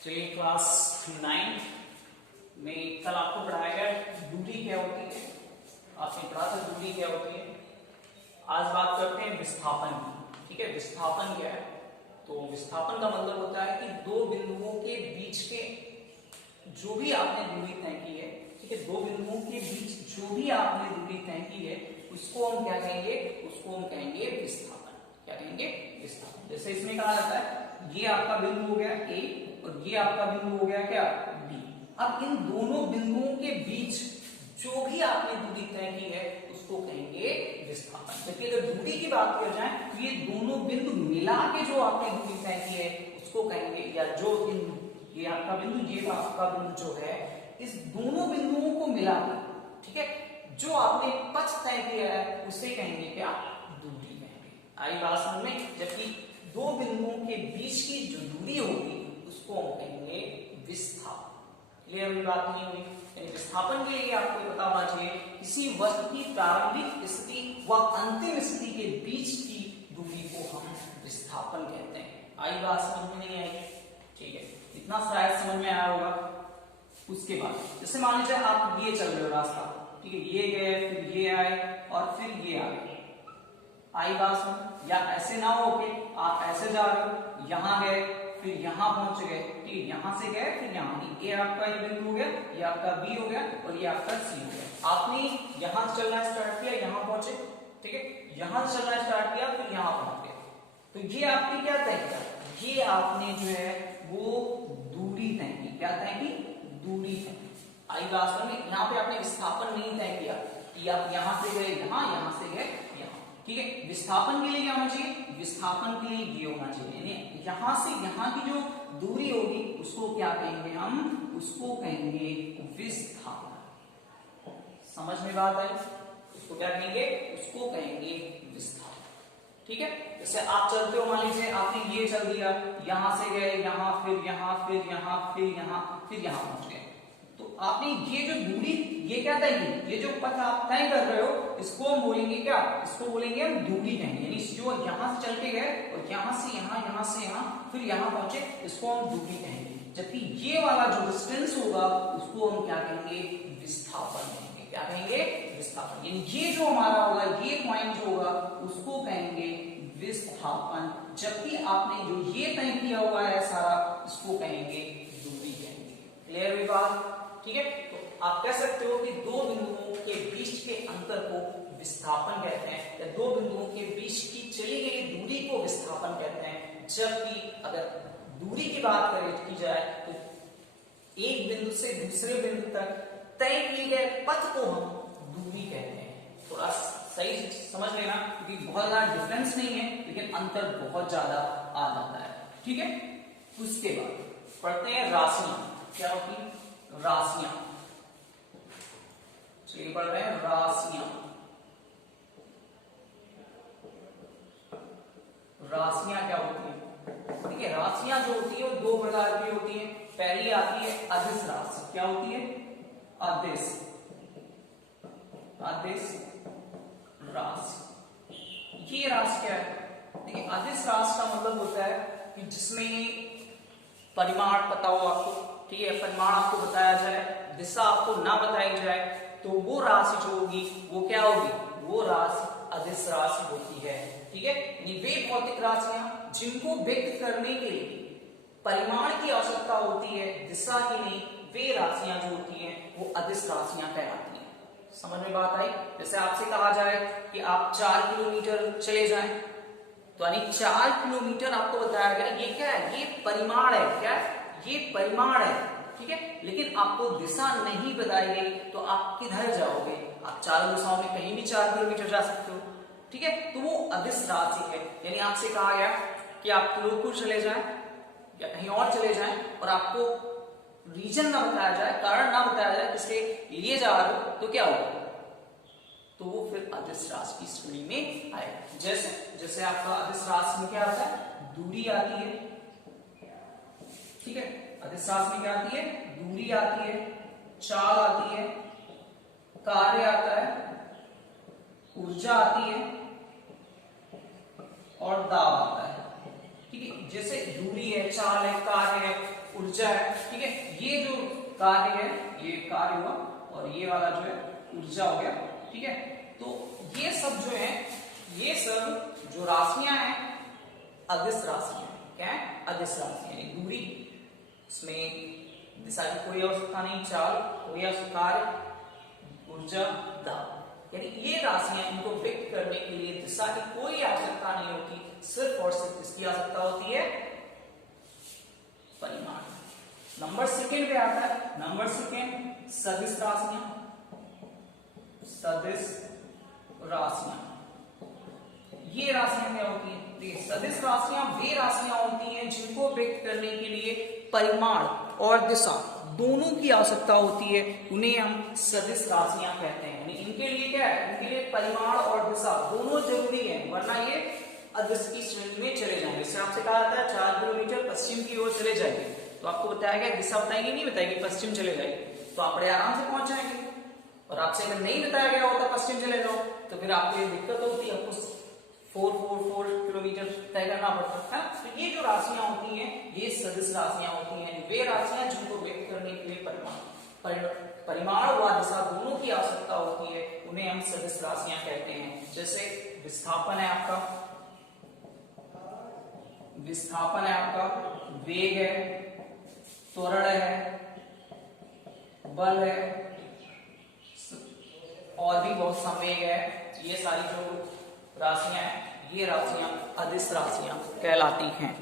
चलिए क्लास 9 में कल आपको पढ़ाया गया दूरी क्या होती है। आपने पढ़ा था दूरी क्या होती है। आज बात करते हैं विस्थापन की। ठीक है, विस्थापन क्या है? तो विस्थापन का मतलब होता है कि दो बिंदुओं के बीच के जो भी आपने दूरी तय की है, ठीक है, दो बिंदुओं के बीच जो भी आपने दूरी तय की है उसको हम क्या कहेंगे? उसको हम कहेंगे विस्थापन। क्या कहेंगे? विस्थापन। जैसे इसमें कहा जाता है ये आपका बिंदु हो गया ए और ये आपका बिंदु हो गया क्या? बी। अब इन दोनों बिंदुओं के बीच जो भी आपने दूरी तय की है उसको कहेंगे विस्थापन। जबकि अगर दूरी की बात की जाए तो ये दोनों बिंदु मिला के जो आपने दूरी तय की है उसको कहेंगे, या जो ये आपका बिंदु ये आपका बिंदु जो है, इस दोनों बिंदुओं को मिला के, ठीक है, जो आपने पथ तय किया है उसे कहेंगे क्या? दूरी कहेंगे। आई बात समझ में? जबकि दो बिंदुओं के बीच की जो दूरी होगी उसको हम कहेंगे विस्थापन। क्लियर हुई बात? नहीं हुई? यानी विस्थापन के लिए आपको पता होना चाहिए किसी वस्तु की प्रारंभिक स्थिति व अंतिम स्थिति के बीच की दूरी को हम विस्थापन कहते हैं। आई बात समझ में? नहीं आई? ठीक है, इतना शायद समझ में आया होगा। उसके बाद जैसे मान लीजिए आप ये चल रहे हो रास्ता, ठीक है, ये गए फिर ये आए और फिर ये आ गए। आई बात समझ? या ऐसे ना हो कि आप ऐसे जा रहे हो, यहां गए फिर यहां पहुंच गए, ठीक है, यहां से गए फिर यहां, ये आपका ये बिंदु हो गया, ये आपका बी हो गया और ये आपका सी हो गया। आपने यहां से चलना स्टार्ट किया, यहां पहुंचे, ठीक है, यहां से चलना स्टार्ट किया फिर यहां पहुंच गए। तो ये आपने क्या तय किया? ये आपने जो है वो दूरी तय की। क्या तय की? दूरी तय की। आई बात समझ? यहाँ पे आपने विस्थापन नहीं तय किया कि आप यहां से गए यहां से गए यहां, ठीक है। विस्थापन के लिए क्या होना चाहिए? विस्थापन के लिए ये होना चाहिए, यहां से यहां की जो दूरी होगी उसको क्या कहेंगे हम? उसको कहेंगे विस्थापन। समझ में बात आई? उसको क्या कहेंगे? उसको कहेंगे विस्थापन। ठीक है, जैसे आप चलते हो, मान लीजिए आपने ये चल दिया, यहां से गए यहां फिर यहां फिर यहां फिर यहां फिर यहां पहुंच गए। तो आपने ये जो दूरी ये क्या तय की? ये जो पथ आप तय कर रहे हो इसको हम बोलेंगे क्या? इसको बोलेंगे हम दूरी कहेंगे। यानी जो यहां से चल के गए और यहां से यहां फिर यहां पहुंचे, इसको हम दूरी कहेंगे। जबकि ये वाला जो डिस्टेंस होगा उसको हम क्या कहेंगे? विस्थापन कहेंगे। क्या कहेंगे? विस्थापन। यानी ये जो हमारा होगा, ये पॉइंट जो होगा उसको कहेंगे विस्थापन। जबकि आपने जो ये तय किया हुआ है सारा, इसको कहेंगे दूरी कहेंगे। क्लियर हुई बात? ठीक है, तो आप कह सकते हो कि दो बिंदुओं के बीच के अंतर को विस्थापन कहते हैं, या दो बिंदुओं के बीच की चली गई दूरी को विस्थापन कहते हैं। जबकि अगर दूरी की बात की जाए तो एक बिंदु से दूसरे बिंदु तक तय किए गए पथ को हम दूरी कहते हैं। थोड़ा सही समझ लेना, क्योंकि बहुत ज्यादा डिफरेंस नहीं है लेकिन अंतर बहुत ज्यादा आ जाता है। ठीक है, उसके बाद पढ़ते हैं राशियां। क्या होती? राशियां। चलिए पढ़ रहे हैं राशियां। राशियां क्या होती है? ठीक है, राशियां जो होती है वो दो प्रकार की होती है। पहली आती है अदिश राशि। क्या होती है? अदिश। अदिश राशि। ये राशि क्या है? देखिए, अदिश राशि का मतलब होता है कि जिसमें परिमाण पता हो आपको, ठीक है, परिमाण आपको बताया जाए, दिशा आपको ना बताई जाए, तो वो राशि जो होगी वो क्या होगी? वो राशि अदिश राशि होती है। ठीक है, वे भौतिक राशियां जिनको व्यक्त करने के लिए परिमाण की आवश्यकता होती है, दिशा की नहीं, वे राशियां जो होती हैं वो अदिश राशियां कहलाती हैं। समझ में बात आई? जैसे आपसे कहा जाए कि आप 4 किलोमीटर चले जाएं, तो यानी 4 किलोमीटर आपको बताया गया, ये क्या है? ये परिमाण है। क्या है? ये परिमाण है। ठीक है, लेकिन आपको दिशा नहीं बताई गई तो आप किधर जाओगे? आप चारों दिशाओं में कहीं भी 4 किलोमीटर जा सकते हो। ठीक है, तो वो अदिश राशि है। यानी आपसे कहा गया कि आप किलोपुर चले जाएं या कहीं और चले जाएं और आपको रीजन ना बताया जाए, कारण ना बताया जाए किसके लिए जा रहे हो, तो क्या होगा? तो वो फिर अदिश राशि की श्रेणी में आएगा। जैसे आपका अदिश राशि में क्या आता है? दूरी आती है। ठीक है, अदिश राशि में क्या आती है? दूरी आती है, चाल आती है, कार्य आता है, ऊर्जा आती है और दाब आता है। ठीक है, जैसे दूरी है, चाल है, कार्य है, ऊर्जा है, ठीक है। ये जो कार्य है ये कार्य हुआ और ये वाला जो है ऊर्जा हो गया, ठीक है। तो ये सब जो है, ये सब जो राशियां हैं अदिश राशियां, क्या है, अदिश राशियां, यानी दूरी, उसमें दिशा की कोई आवश्यकता नहीं, चाल कोई आवश्यकता, ऊर्जा दाब, यानी ये राशियां, इनको व्यक्त करने के लिए दिशा की कोई आवश्यकता नहीं होती, सिर्फ और सिर्फ इसकी आवश्यकता होती है परिमाण। नंबर सेकंड पे आता है, नंबर सेकंड सदिश राशियां, सदिश राशियां, ये राशियां क्या होती है, देखिए सदिश राशियां वे राशियां होती हैं जिनको व्यक्त करने के लिए परिमाण और दिशा दोनों की आवश्यकता होती है, उन्हें हम सदिश राशियां कहते हैं। यानी इनके लिए क्या है, इनके लिए परिमाण और दिशा दोनों जरूरी है, वरना ये अदिश की श्रेणी में चले जाएंगे। जैसे आपसे कहा जाता है 4 किलोमीटर पश्चिम की ओर चले जाएंगे, तो आपको बताया गया दिशा बताएगी, नहीं बताएगी, पश्चिम चले जाएंगे, तो आप बड़े आराम से पहुंच जाएंगे। और आपसे अगर नहीं बताया गया होता पश्चिम चले जाओ, तो फिर आपको ये दिक्कत होती है, आपको 4 किलोमीटर तय करना पड़ता है। तो ये जो राशियां होती हैं ये सदिश राशियां होती हैं, वे राशियां जिनको व्यक्त करने के लिए परिमाण व दिशा दोनों की आवश्यकता होती है, उन्हें हम सदिश राशियां कहते हैं। जैसे विस्थापन है आपका, विस्थापन है आपका, वेग है, त्वरण है, बल है और भी बहुत संवेग है, ये सारी जो राशियां हैं ये राशियां अदिश राशियां कहलाती हैं।